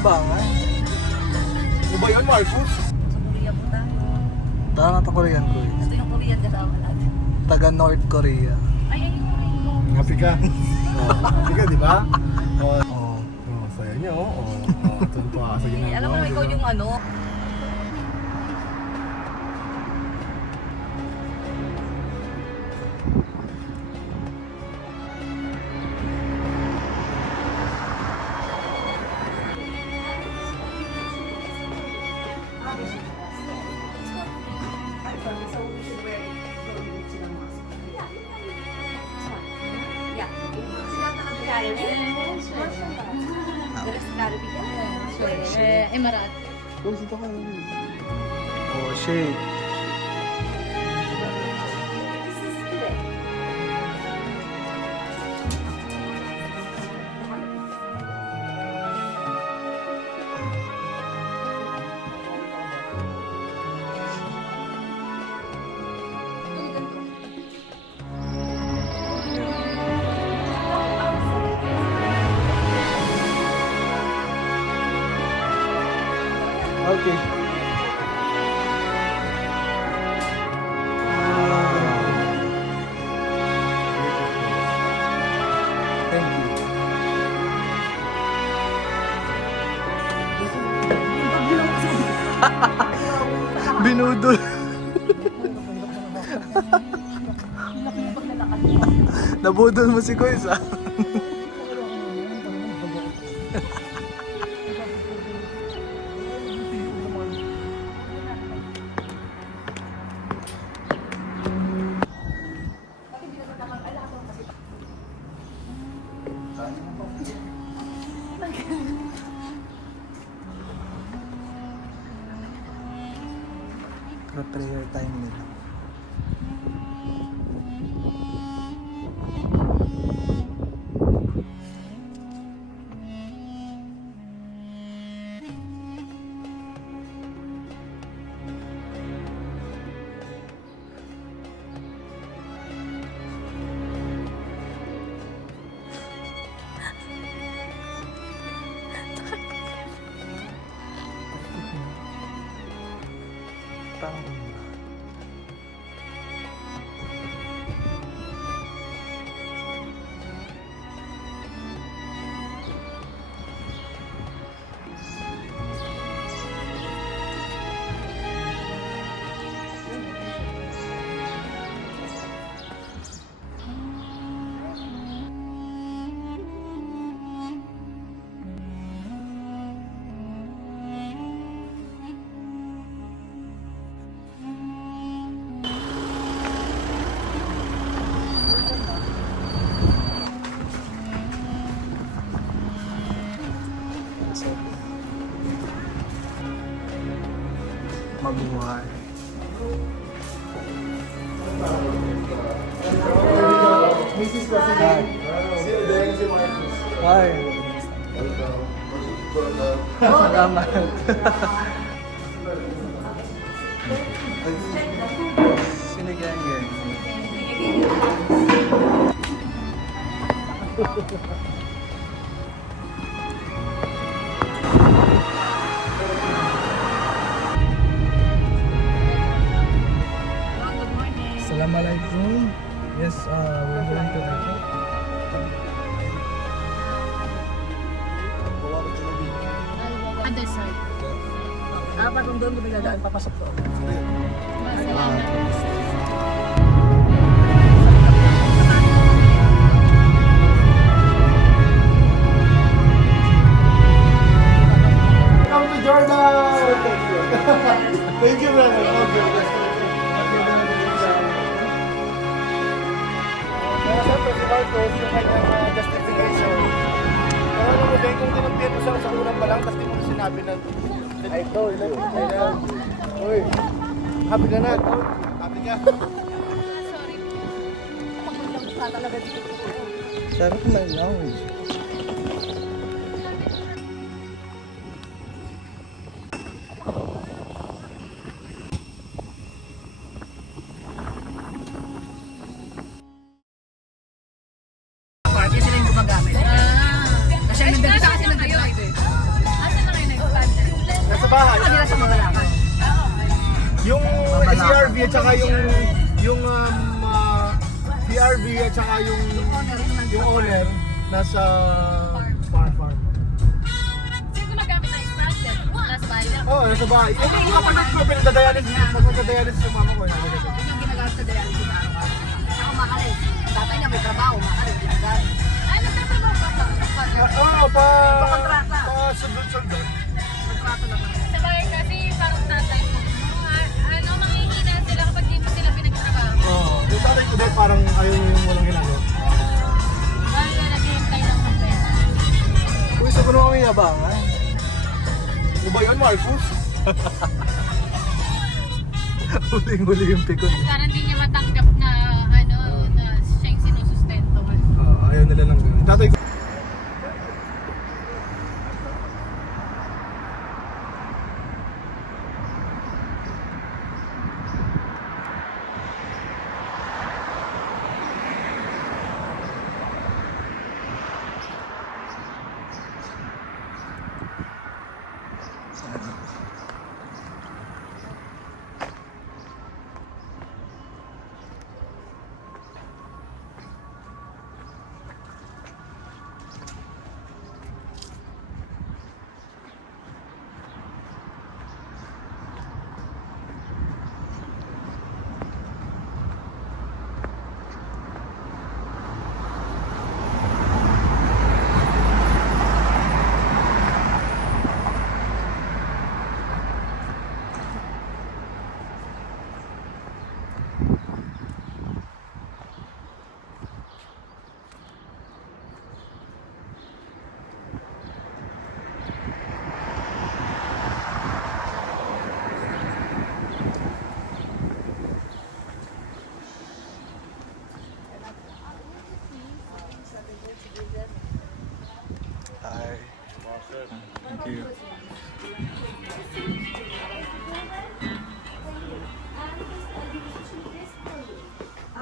Abangan. Ano ba yan, Marcos? Sa Korea po tayo. Tara na Korean ko eh. Gusto yung Korean kasama natin. Taga North Korea. Ay, ayun. Happy ka? Happy ka, di ba? Oo. Oo. Oh, saya niya, oh. Ito pa sa ginagawa. Alam mo na ikaw yung ano. Emirat. Oh, dito ka. Oh, shit. Okay. Thank you. Binudol. Nabudol mo si Koy sa. Prayer time nila. Mabuhay. Mrs. President. Sino din si Marcos? Hi. Salamat. Sinigyan-gyan. Assalamualaikum. Yes, we're going to airport. Other side. Dapat kung doon dumiladaan papasok doon. Salamat. Come to Jordan! Thank you, brother. Kaya siyempre si Marcos, yung kanyang justification. Pero alam mo din, kung tinagpir mo siya sa unang pa lang, tapos di mo na sinabi na I told you, I love you. Uy, happy ka na. Happy ka. Sorry. Pakulang ka talaga dito. Sarap na lounge. Party sila yung gumagamit. Kasi nandito kasi nag-drive eh. Asan na bahay. Saka nila sa Mabalakan. Yung CRV at saka yung CRV at saka yung owner nasa farm. Sino gumagamit ng extractor? Nasa bahay lang. Oo, nasa bahay. Eh, yung kapatid ko, pinagdadialis sa mama ko. Yung ginagamit sa dialysis na araw-araw. Saka makalis. Tatay niya may trabaho, makalis. Ginagamit. Ay, nagtatrabaho ka sa Oo, Pakontrata. sundot. Kontrato naman. Sa bahay kasi parang tatay mo. Manghihina sila kapag di mo sila pinagtrabaho. Oo. Yung tatay ko din parang ayaw yung walang ginagawa. Dahil na naghihintay lang ng pera. Uy, sa kuno kami yabangan. Ano ba yun, Marcus? Huling-huli yung pikon. Parang hindi niya matanggap na na siya yung sinusustento. Ayaw nila lang ganun. Tatay ko. Hi. Thank you.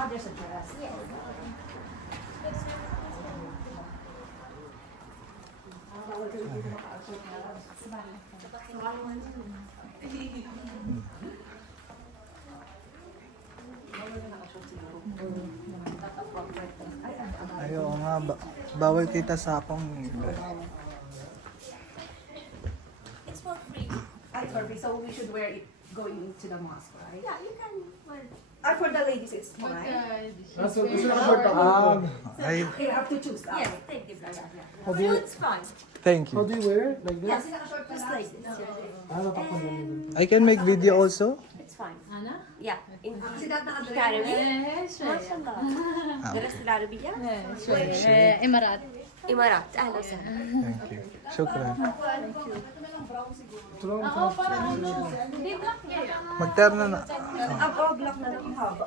There's a dress. Ayaw nga, bawal kita sa akong... It's for free. It's perfect. So we should wear it going into the mosque, right? Yeah, you can wear it. For the ladies, it's fine. Gusto na-short ako. You have to choose. Yes, take it. How do you, It's fine. Thank how you. do you wear it? Like this? Yes, just like this. Ano pa kung ganun? I can make video also? It's fine. Ana? Yeah. In Kasi dahil nakadala. Academy. شوية MashaAllah. درست العربية؟ شوية إمارات إمارات. أهلا وسهلا. Thank you. Shukran. Magterno na. Block na lang ang haba.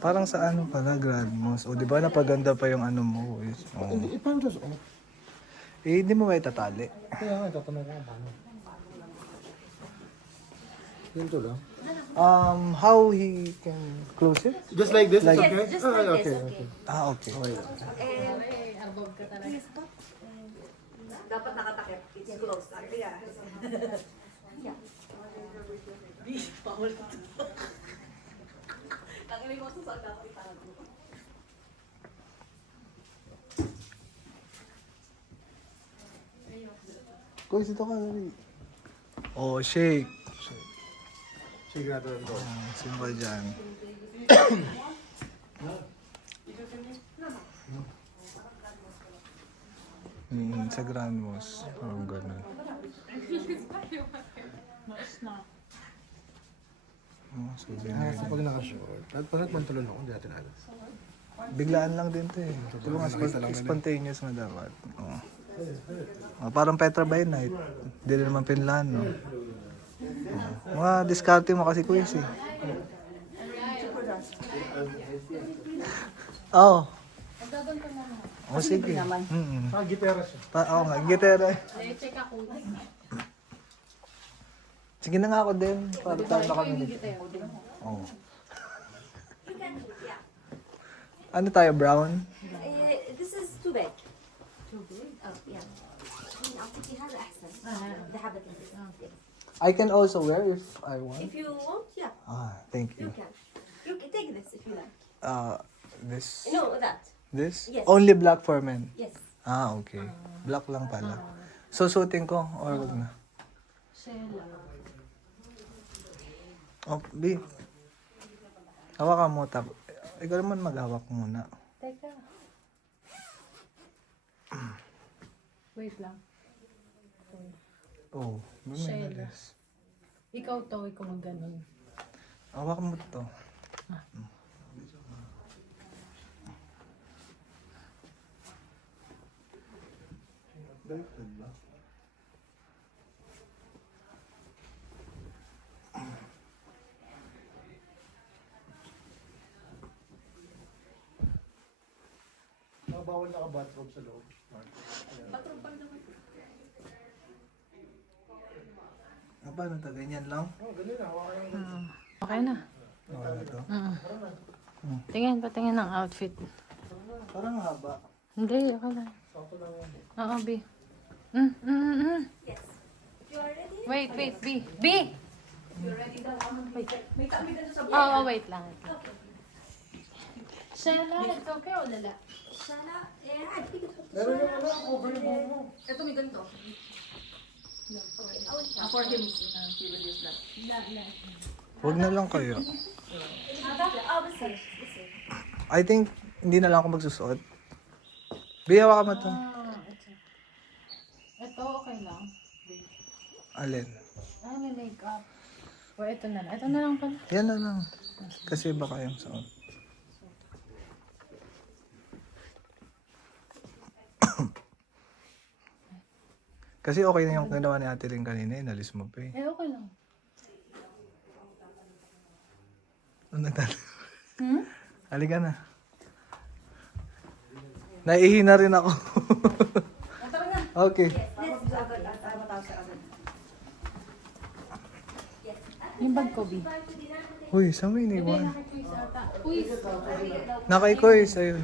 Parang sa ano pala, Gradmos. O di ba napaganda pa yung ano mo? Oh. Paano to? Eh, hindi mo may tatali. Kaya nga, tatanong ko paano. Ganito lang. How he can close it? Just like this? Like- It's okay? Just like okay, this, okay. Ah, okay. Dapat nakatakip. It's closed. Yeah. Kuy, dito ka. Dali. Oh, shake. Sige natin ito. Sino ba dyan? Sa Granmos. Parang ganun. Oh, so Sa pag naka-short. At panat man tulon ako, hindi natin alam. biglaan lang din to eh. Tulungan spontaneous na dapat. Oh. Oh, parang Petra by night. Hindi rin naman pinlan, no? Oh. Mga diskarte mo kasi kuya eh. Oh. Oh, sige. Gitara siya. Oo nga, gitara. check ako Sige na nga ako din. Para tayo na kami. Oh. Ano tayo, brown? This is too big. يلا اعطيكي هذا احسن ذهبت I can also wear if I want. if you want yeah Thank you you. can you can take this if you like This? no that This? Yes. Only black for men. yes Okay. Black lang pala. Susutin ko or wag na? Sheila. Oh, B. Hawakan mo. Ikaw naman maghawak muna. Teka. Wait lang. Oh, may Sheila. nalis. Ikaw to, ikaw mag-ganon. Hawakan mo to. Bawal naka-bathrobe sa loob. Paano to? Ganyan lang? Oh, ganun na. Hawakan lang. Okay na. Okay na to. Tingin, patingin ng outfit. Parang haba. Hindi, okay lang. Sakto lang yan. Oo, B. yes you are ready Wait, B. B! you ready daw wait may kami dito sa Oo, wait lang. okay Sheila, it's okay o lala? Shana I think it's Meron yung ano, cover yung buhok mo. ito may ganito for him he will use that Wag na lang kayo. this is I think hindi na lang ako magsusuot. B, hawakan mo to. Ito, okay lang. B. Alin? May makeup. O, ito na lang. Ito na lang pala. Yan na lang. Kasi baka yung suot. Kasi okay na yung ginawa ni Ate Ling kanina, inalis mo pa eh. Okay lang. Ano nagtatanong? Halika na. Naihi na rin ako. Okay. Yung bag ko, B. Uy, saan mo iniwan? Naka-quiz ata. Quiz. Nakaikoy sa'yo.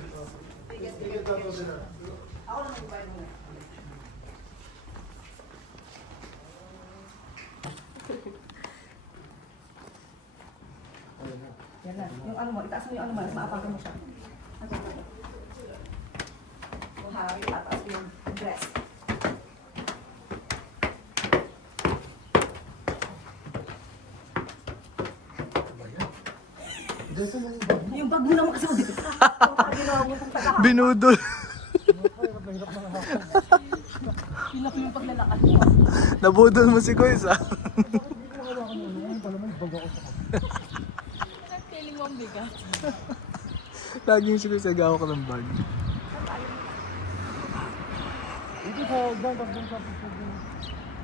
yan na yung ano mo itaas mo yung ano mo maapakan mo siya buhari tataas mo yung dress yung bag mo naman kasi mo dito Binudol. Pilap yung paglalakad mo. Nabudol mo si Koy sa. Feeling mo ang bigat. Laging si Koy sa gawa ko ng bag. Dito sa hagdan, tapos dun sa puso.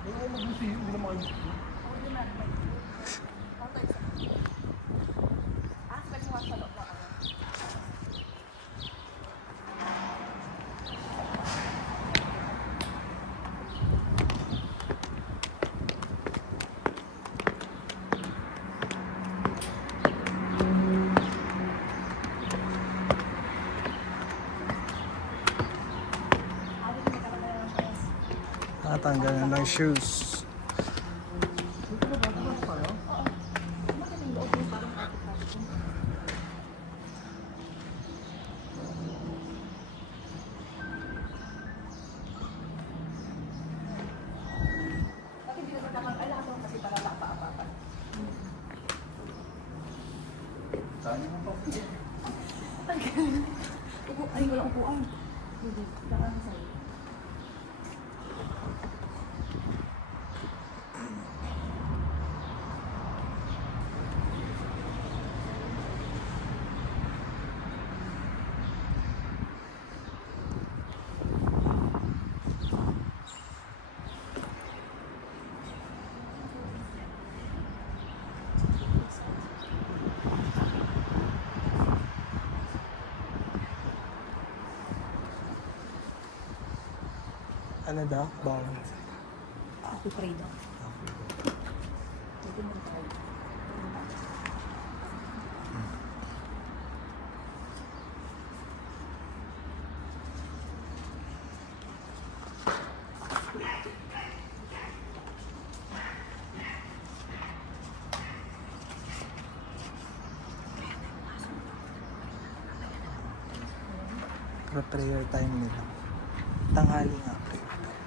Wala yung mag-usi, hindi na makalis. Natanggal na ng shoes. Ay, wala upuan. Hindi, daan sa'yo. Ano daw? Bawal. Ako pray daw. Prayer time nila. Tanghali nga prayer time.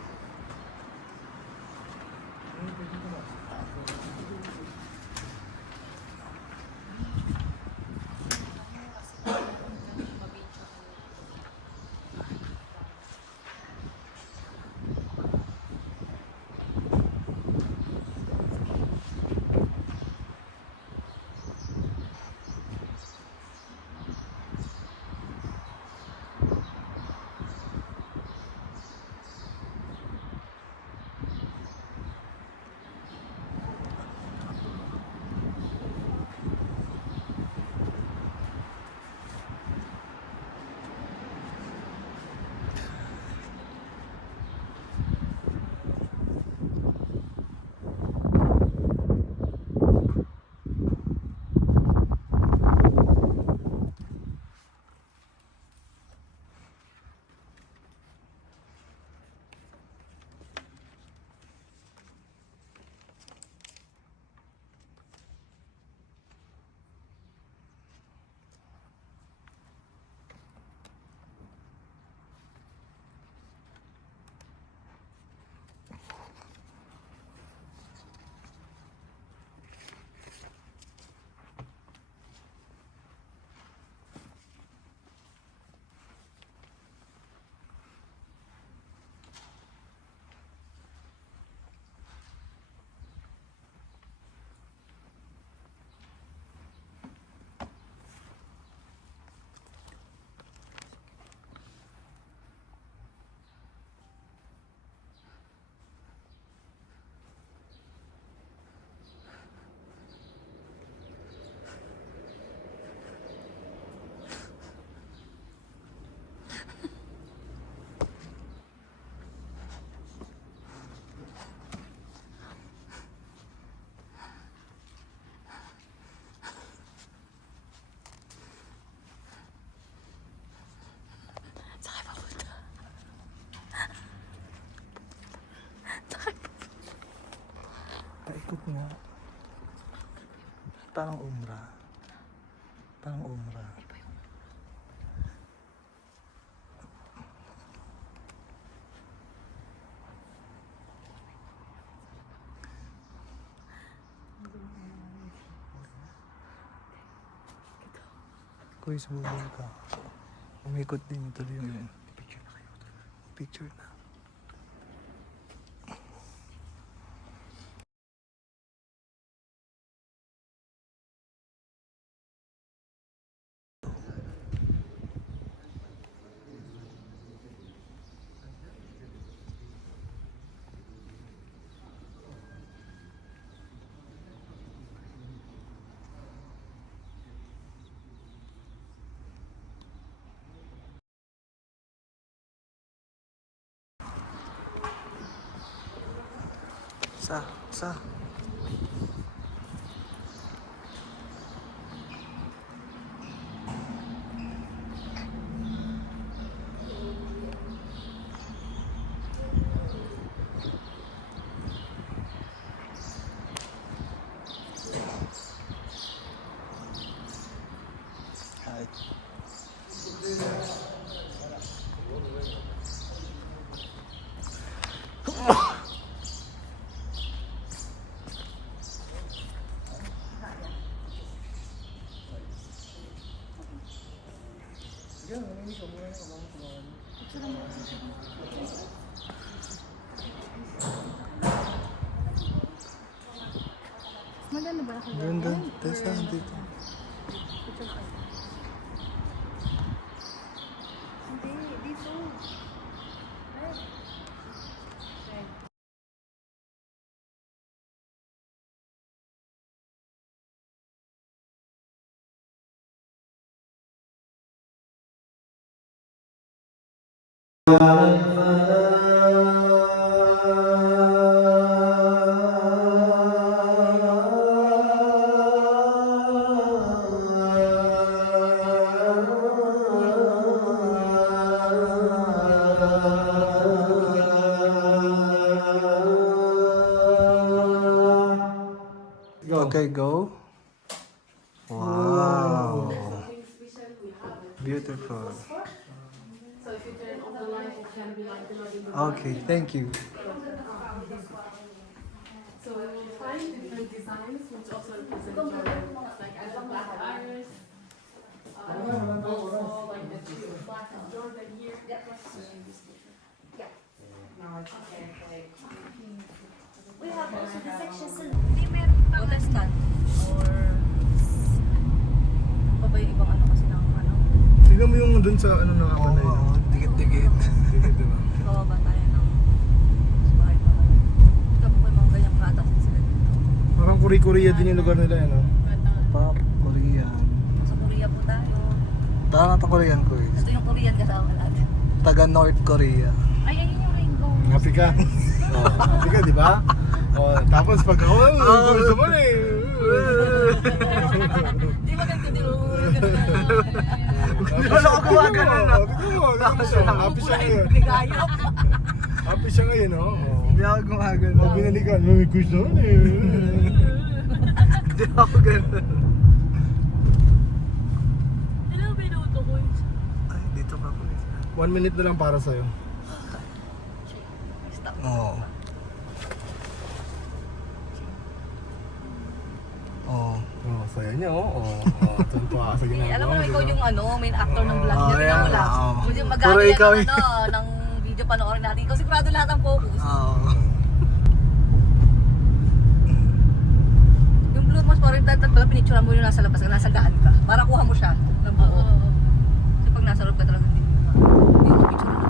Paikot nga. Parang umra. Parang umra. Kuya, sumubol ka. Umikot din ito din yun. Picture na kayo. Picture na. Sa. Hi. Maganda ba ako? Ganda. Tessa, dito. Hindi, dito. Okay, go. Wow. Beautiful. Okay, thank you. So we will find different designs which also represent Jordan, like I have black iris, also like the tree of black and Jordan here. We have also the sections hindi meron pa. Protestant or ano ba yung ibang ano kasi ng ano? Tignan mo yung dun sa ano ng ako na yun. Dikit-dikit. Diba? Bababa tayo ng bahay pa kayo. Ito po yung mga ganyang pratasin sila dito. Parang Korea din yung lugar nila, ano? Pa, Korean. Sa Korea po tayo. Tara na Korean ko eh. Ito yung Korean kasama natin. Taga North Korea. Ay, ayun yung rainbow. Happy ka? Happy ka, di ba? Tapos pag ako, gusto mo na eh. Di ba ganito din? Hindi wala ako gumagano na. Happy siya ngayon. Ligayap. Happy siya ngayon, no? Hindi ako gumagano. Pag binalikan, may gusto mo na eh. Hindi ako ganun. Ilang minuto ko yun? Ay, dito ka po. 1 minute na lang para sa'yo. Stop. Oo. Oo. Oh, saya niya, oh. Tuntua sa Eh, ginagawa. alam mo naman di ikaw ba? yung ano, main actor ng vlog Oh, niya. Tingnan mo yeah, lang. oo. Kung yung Puro mag-aaral ikaw ng, eh. ng video panoorin natin. Ikaw sigurado lahat ang focus. Oo. Yung blue mas parang pala pinicturean mo yung nasa labas, nasa gaan ka. Para kuha mo siya ng buo. Kasi pag nasa loob ka talaga hindi mo picture na.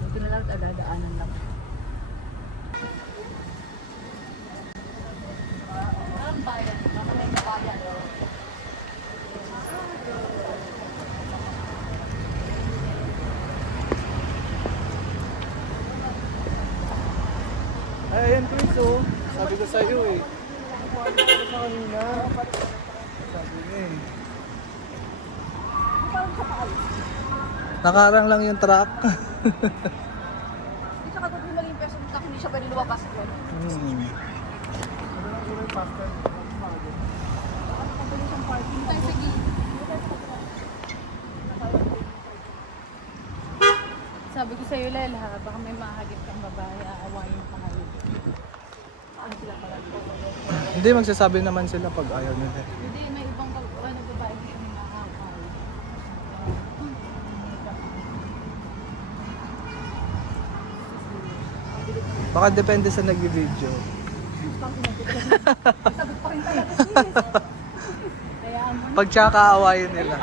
Buti na lang dadaanan lang. Ay, ayan Chris, oh. Sabi ko sa'yo eh. Sabi niya eh. Nakarang lang yung truck. Hindi siya kagod yung maging peso na hindi siya pwede lumabas. Sabi ko sa'yo, Lela, baka may mahagip kang babae, aawayin pa kayo. Hindi, magsasabi naman sila pag ayaw nila. Hindi, may ibang babae dito na nakakawin. Baka depende sa nag-video. Hayaan mo. Pag tsaka aawayin nila.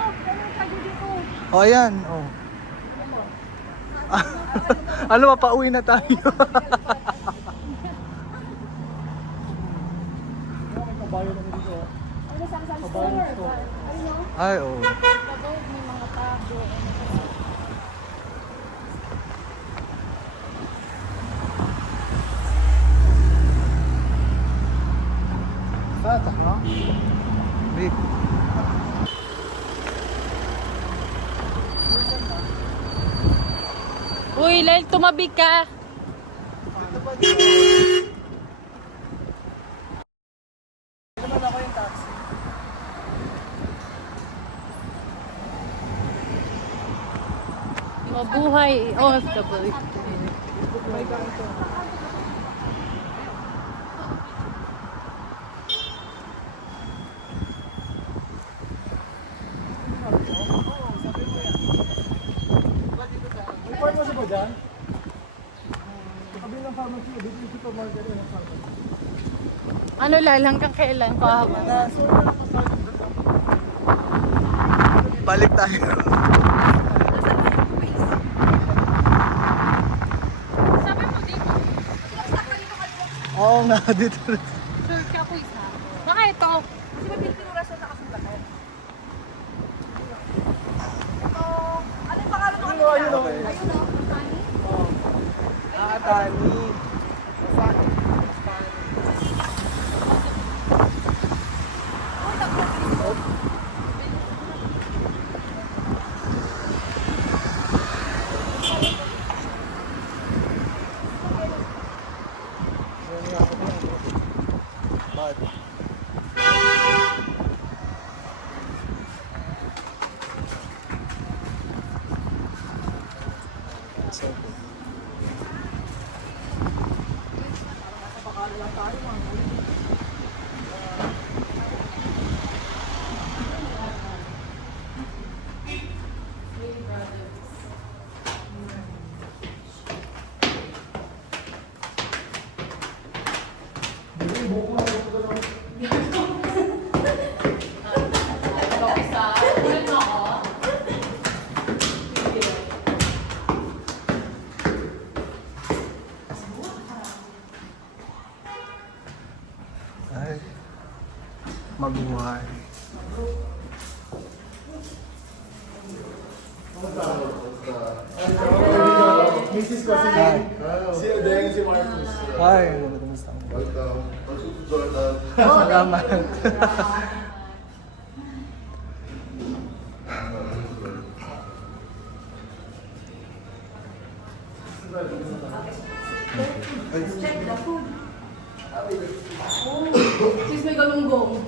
O, ayan. Oh. Ano, mapauwi na tayo. Ay, oo. Kabawag may mga tago. Tatak, no? Big. Uy, Lel, tumabig ka. Naman ako yung taxi. Mabuhay, OFW. Report mo siya ba dyan? Sabi ng pharmacy, dito yung supermarket ng pharmacy. Ano, Lel, hanggang kailan pa? Balik tayo. Sabi mo dito. Oo nga, dito. Sure ka po isa. Baka ito. Kasi may pintura siya nakasulatan. Ito, ano yung pangalan ng kanila? Ayun o, Tani. Tani. Bad. Si Adeng, si Marcus. Hi, kamusta? Welcome. Jordan. Salamat. Please may galunggong.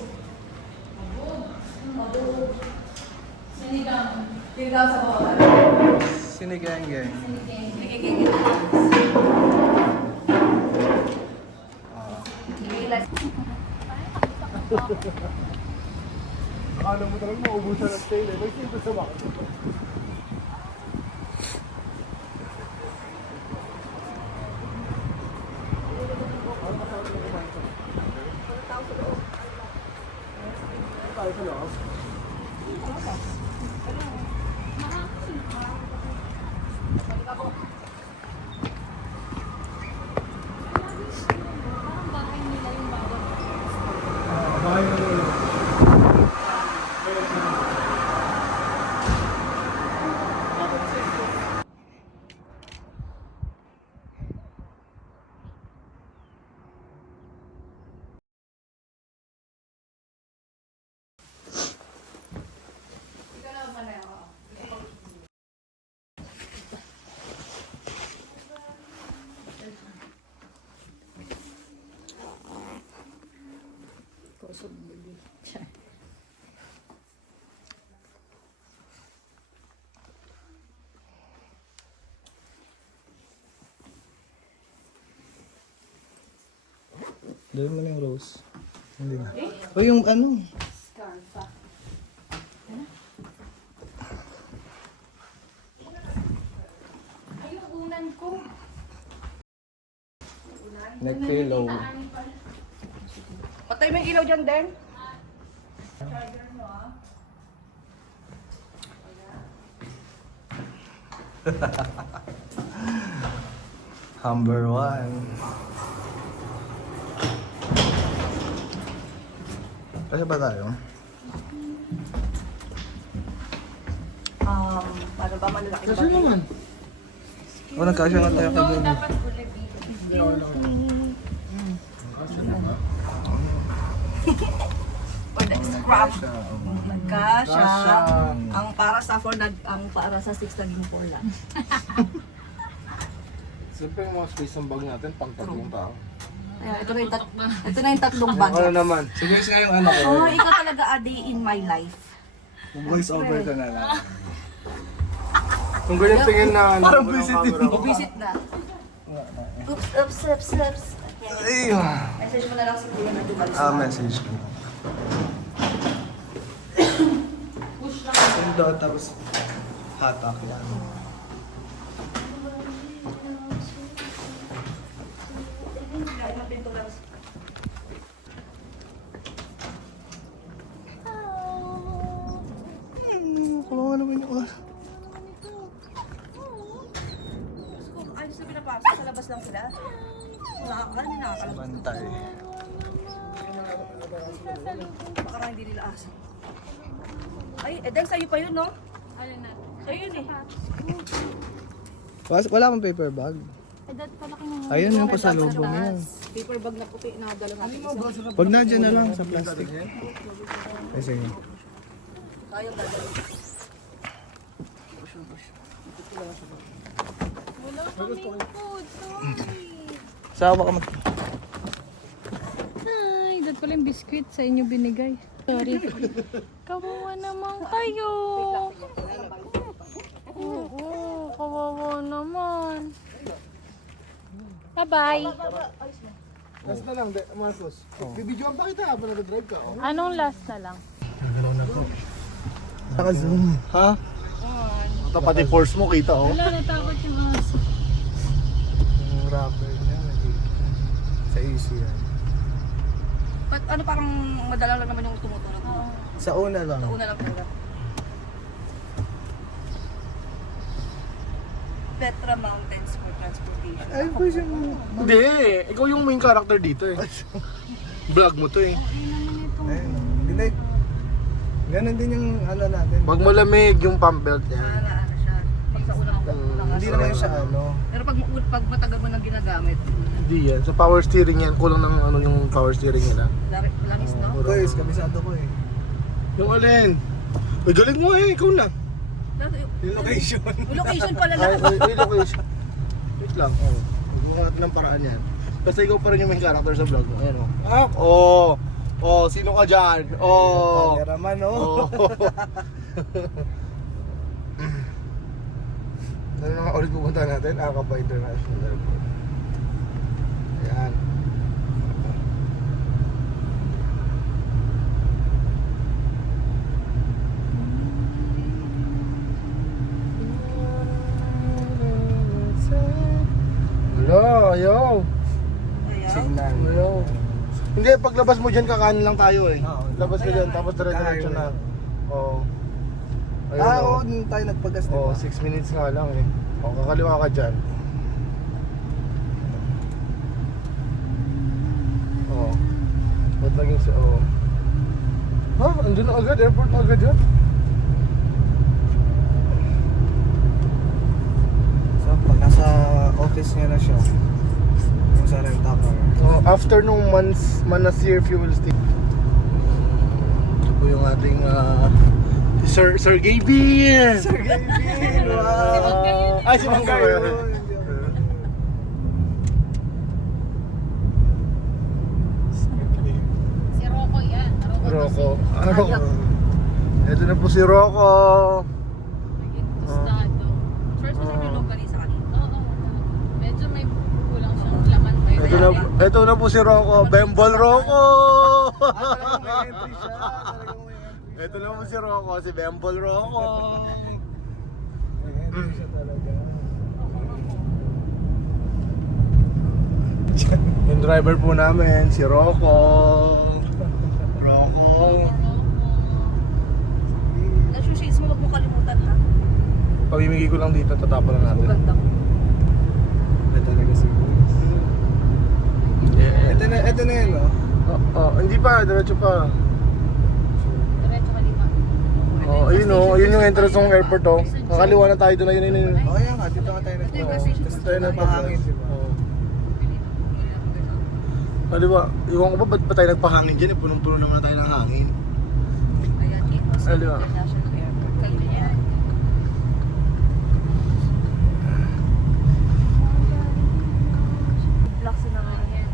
Sinigaw sa bawah. Sinigang-gang. Akala mo talagang maubusan ng tail eh. May sino sa bakit? Dali mo na yung rose. Hindi na. O yung ano? Ay, yung unan ko. Neck pillow. Patay mo yung ilaw dyan, Den. Number 1. Kasi ba tayo? Paano ba malalaki ba? Kasi naman. O, nagkasya nga tayo kay Bobby. Dapat gulabi. Or the scrap. Nagkasya. Kasya. Ang para sa 4, ang para sa 6 naging 4 lang. Siyempre yung mga space ng bag natin, pang tatlong tao. Ayan, ito na yung tatlong bag. Ano naman? Sige, nga yung ano ko. Oh, ikaw talaga a day in my life. Voice over ka na lang. Kung ganyan tingin na ano, Parang ng visit camera ko. Visit na. Oops. Ay, Message mo na lang si Kuya na dumalis. message ko. Ito, tapos hatak yan. Kawawa naman yung oras. Ayos na pinapasok, sa labas lang sila. Wala ka, hindi nakakalabas. Bantay. Baka nga hindi nila asa. Ay, Eden, sa'yo pa yun, no? Alin na? Sa'yo yun eh. Wala akong paper bag. Ay, dati pala kinuha. Ayun yung pasalubong yun. Paper bag na puti na dala natin isa. Pag nadyan na lang sa plastic. Ay, sige. Kayong dadala. Wala kaming food. Sorry. Saan ba ka mag... Ay, dati pala yung biscuit sa inyo binigay. Sorry. Kawawa naman kayo. Oo, kawawa naman. Bye-bye. Last na lang, Marcos. Bibidyoan pa kita habang nag-drive ka. Oh. Anong last na lang? Naka-zoom. Ha? Ito pati force mo kita oh. Wala, natakot yung aso. Yung rapper niya. Sa easy yan. But ano parang madala lang naman yung tumutulog mo. Sa una lang. Una lang talaga. Petra Mountains for transportation. Ay, boys yung... Hindi, ikaw yung main character dito eh. Vlog mo to eh. Ayun. Hindi na... Ganon din yung ano natin. Pag malamig yung pump belt yan. Ano siya. Pag sa unang Hindi naman siya ano. Pero pag matagal mo nang ginagamit, Hindi yan. Sa power steering yan. Kulang ng ano yung power steering nila. langis, no? Guys, kabisado ko eh. Yung alin? Uy, galing mo eh. Ikaw na. Yung location. Yung location pala Ay, lang. location. Wait lang. Oh. Gumawa natin ng paraan yan. Basta ikaw pa rin yung main character sa vlog mo. Ayan o. Ah, oh. Oh, sino ka dyan? Oh. Cameraman, oh. Oh. Ano na nga ulit pupunta natin? Aqaba International Airport. Ayan. Hello, ayaw. Signal. Ayaw. Hindi, paglabas mo dyan, kakanan lang tayo eh. Oo. Labas ka dyan, tapos dire-diretso na. Oo. Ayun, Ah, oh. oo, nung tayo nagpagas, di Oo, ba? 6 minutes nga lang eh. O, kakaliwa ka dyan. Oo. Ba't naging si... Oo. Ha? Andun na agad? Airport na agad yan? So, pag nasa office niya na siya, yung sa rent-a-car. Oh, after nung Manasir Fuel Station. Ito po yung ating Sir Gaby! Sir Gavin! Wow! Ay, si Mang Gayo. Si Rocco yan. Rocco. Ito na po si Rocco. Naging tostado. First mo sabi yung longganisa kanina. Oo. Medyo may kulang siyang laman. Ito na po si Rocco. Bembol Rocco! Talagang may entry siya. Talagang may entry. Ito na po si Rocco. Si Bembol Rocco. May entry siya talaga. Yung driver po namin, si Rocco. Rocco. Nag-shades mo, huwag mo kalimutan ha. Pamimigay ko lang dito, tatapon lang natin. Maganda ko. May talaga si Boys. Yeah. Ito na yun, oh. Hindi pa, diretso pa. Diretso kaliwa. Ayun ayun yung entrance ng airport oh. Kakaliwa na tayo doon, ayun. Oh, yan nga. Dito nga tayo nag-pause. Tapos tayo nagpahangin, di ba? Kaliwa, iwan ko ba ba't pa tayo nagpahangin dyan? Punong-puno naman tayo ng hangin. Ayan, Itos Aliwa. International Airport. Kayo yan. Blocks na nga yan.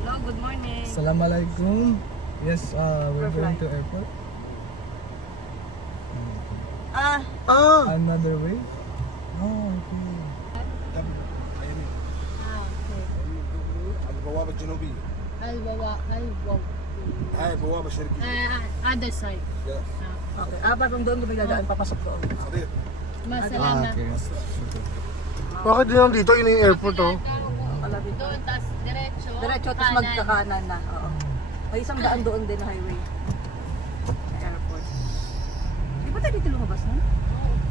Hello, good morning. Assalamualaikum. Yes, we're going to airport. Ah, Another way? Oh, okay. البوابة الجنوبية. هاي البوابة الشرقية. Other side. okay. Parang doon may dadaan papasok doon. صديق. Masalamat. Bakit din dito? Yun yung airport oh. Pala dito. Doon, tas diretso. Diretso, tapos kanan. magkakanan na. Oo. May isang daan doon din na highway. Airport. Di ba tayo dito lumabas na?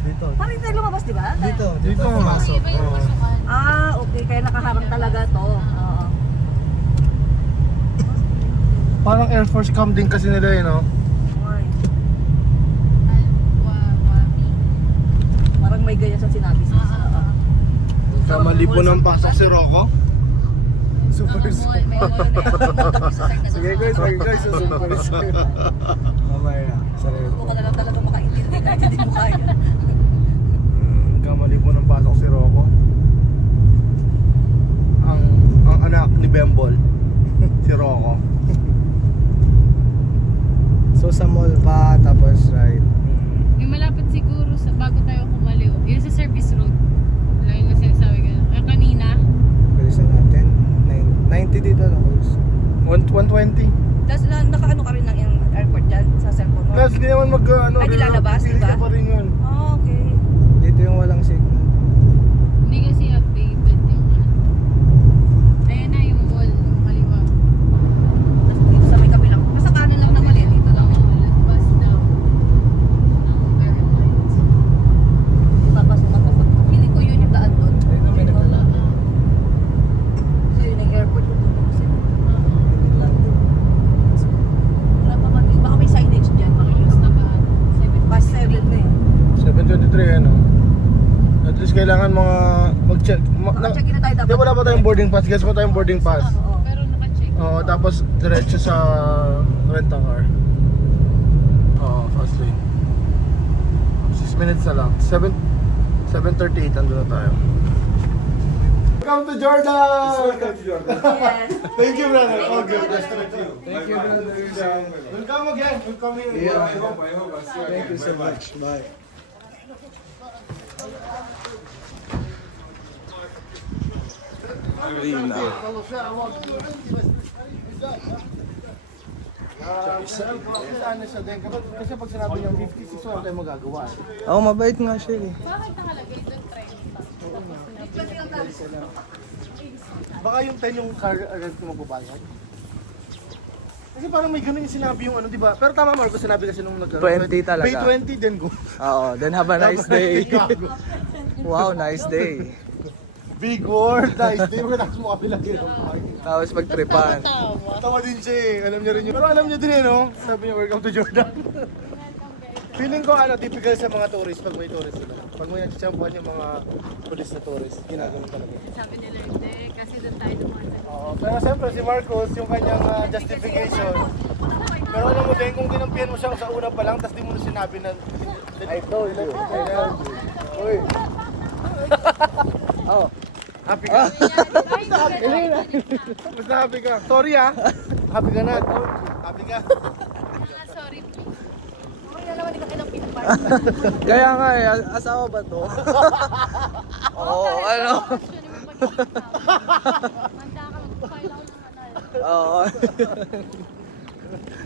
Dito. Parang tayo lumabas, di ba? Dito. Dito pumasok. Iba yung pasukan. Ah, okay. Kaya nakaharang talaga to. Oo. Parang Air Force Camp din kasi nila yun oh. Okay. Al-Wawabi. Parang may ganyan sa sinabi sa Kamali po ng pasok si Rocco. Super Mall, may mall na. Sige guys, sa super mamaya. Sarili Huwag ka na lang talaga makaintindi kahit hindi mo kaya. Kamali po ng pasok si Rocco. Ang anak ni Bembol. Si Rocco. So sa mall pa, tapos right. Yung malapit siguro sa bago tayo kumaliw. Yun sa service road. Wala yung sinasabi ko. Kanina. Bilisan natin. 90 dito na guys. 120. Tapos nakaano ka rin ng airport dyan sa cellphone mo? Plus, di naman mag ano. Ay, nilalabas, pili diba? ka pa rin yun. Ah, okay. Dito yung walang signal. Hindi kasi updated yung Ayan na yung mall. Yung kaliwa. Tapos dito sa may kabilang. Basta kanin lang naman eh. Dito lang. Bus daw. Ng Vermont. Papasok ka pa. Feeling ko yun yung daan doon. Ayun na, may nagdala. So yun yung airport yung doon kasi. Landing. Wala pa man din. Baka may signage dyan. Mga Basta ba? 7. Past 7. kailangan mga mag-check. Check in na tayo dapat. Di wala pa tayong boarding pass. Guess mo tayong boarding pass. Pero naka-check. Oo, tapos diretso sa rent-a-car. Oo, fast lane. 6 minutes na lang. 7:38 andun na tayo. Welcome to Jordan! Welcome to Jordan. Yes. Thank you, brother. All good. Nice to meet you. Thank you, brother. Welcome again. Welcome here. Yeah. I hope I see you. Thank you so much. Bye. Rina. Ano siya din? Kasi pag sinabi niya 56, wala tayong magagawa. Oo, mabait nga siya eh. Bakit nakalagay doon 30? Baka yung 10 yung car rent mo magbabayad. Kasi parang may ganun yung sinabi yung ano, di ba? Pero tama Marco, sinabi kasi nung 20 talaga. Pay 20, then go. Oo, then have a nice day. Wow, nice day. Big word, nice day. Relax mo kami lagi. Tapos magtripan. Tawa din siya eh. Alam niya rin yun. Pero alam niya din eh, no? Sabi niya, welcome to Jordan. Feeling ko ano, typical sa mga tourist pag may tourist sila. Pag may nagchampuan yung mga pulis na tourist, ginagawa talaga. Sabi nila hindi, kasi doon tayo dumaan. Oo, pero siyempre si Marcos, yung kanyang justification. Pero alam mo din, kung kinampihan mo siya sa una pa lang, tapos di mo na sinabi na... I told you. Uy. Oh. Happy ka? Basta happy ka. Sorry ah. Happy ka na. Happy ka. Sorry. Uy, alam mo, di ka kinapin pa. Kaya nga eh, asawa ba to? Oo, ano? Manda ka, mag-file ako ng ano. Oo.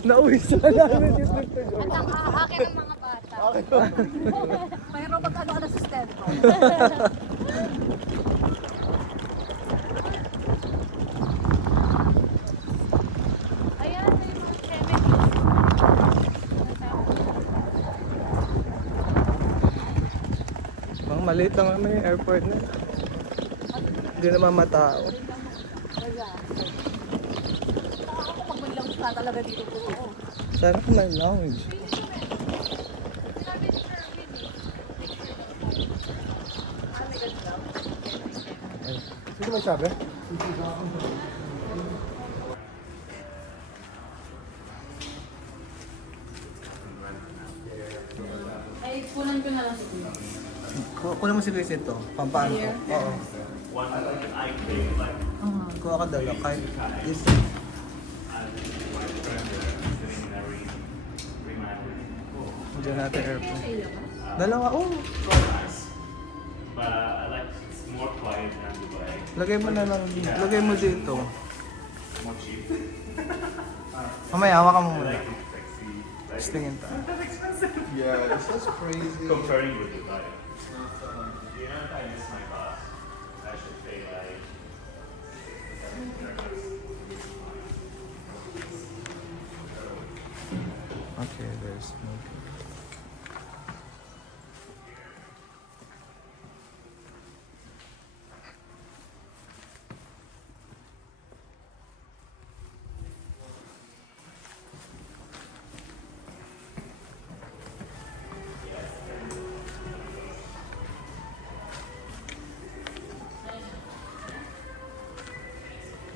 Nauwi sa namin yung trip to Jordan. Ang akin ng mga bata. Mayroon mag-ano ka na sustento. Ayan, may mga chemicals. Mga maliit lang naman yung airport na. Hindi naman matao. Pag may lang ka talaga dito po. Sana kung may lounge. Sino may sabi? Ay, kunan ko na lang siguro. Kunin mo si Luis ito. Pampaan ko. Oo. Kuha ka dala. Kahit is... Diyan natin airport. Dalawa. Oh. But I like it's more quiet than Dubai. Lagay mo na lang. Lagay mo dito. More cheap. Mamaya, hawakan mo muna. Sexy. Like, Tapos tingin tayo. Yeah, this is crazy. comparing with Dubai. You know, if I miss my bus, I should pay like Okay, there's no...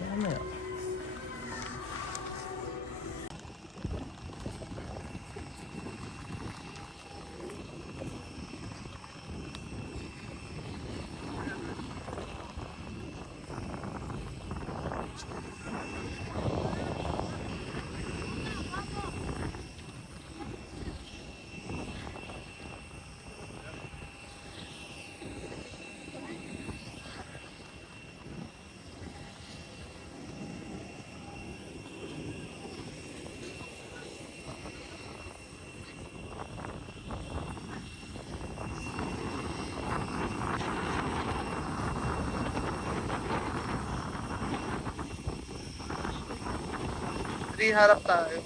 Mamaya. Di harap tayo.